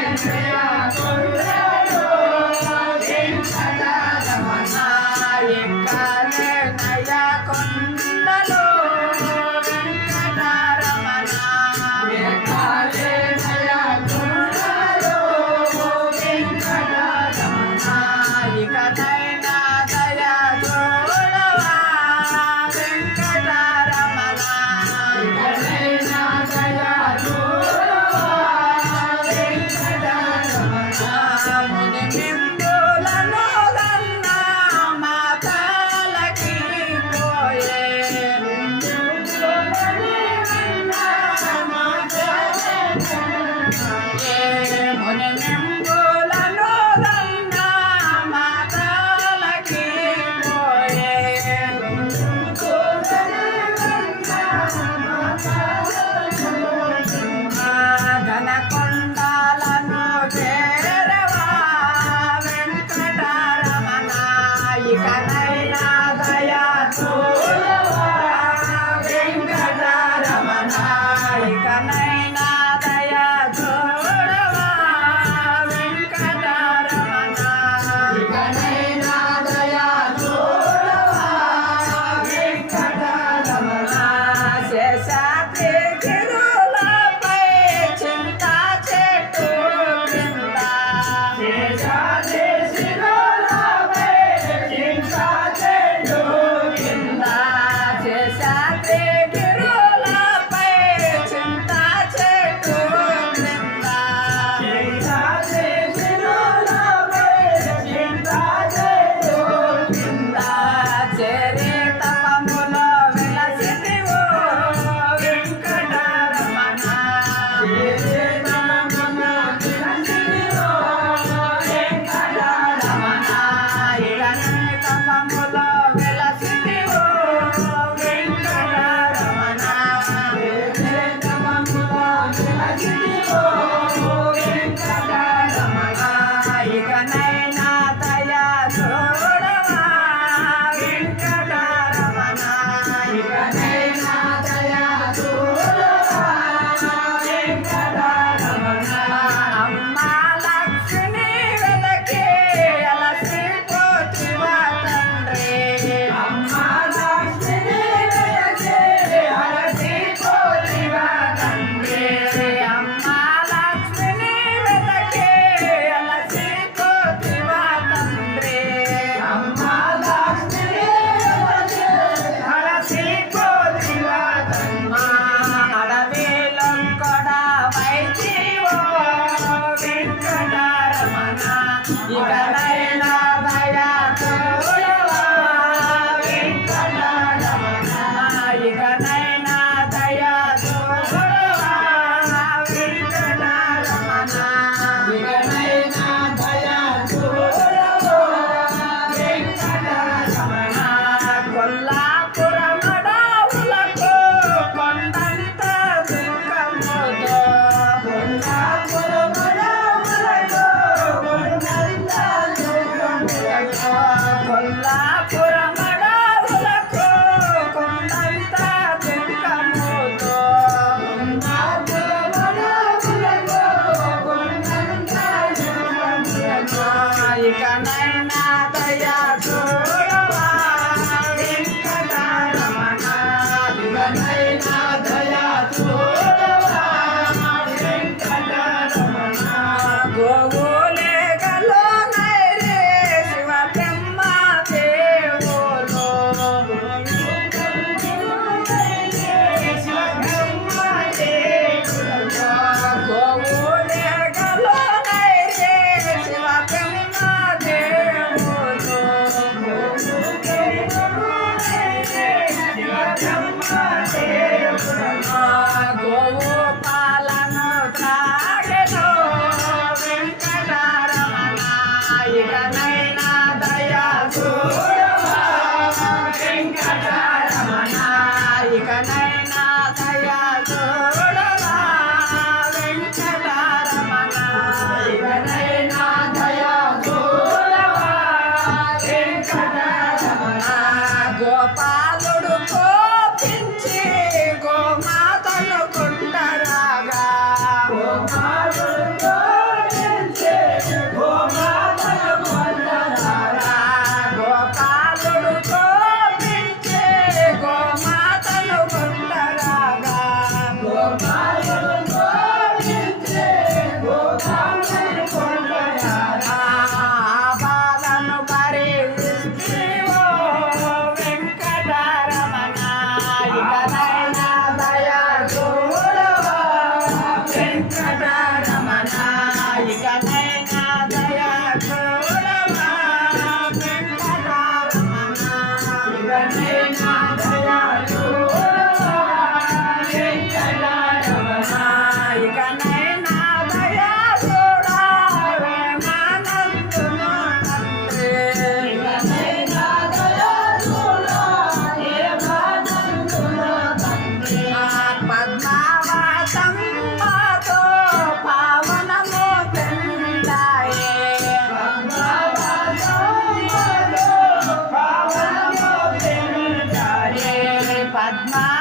Yeah, yeah, yeah. Padma.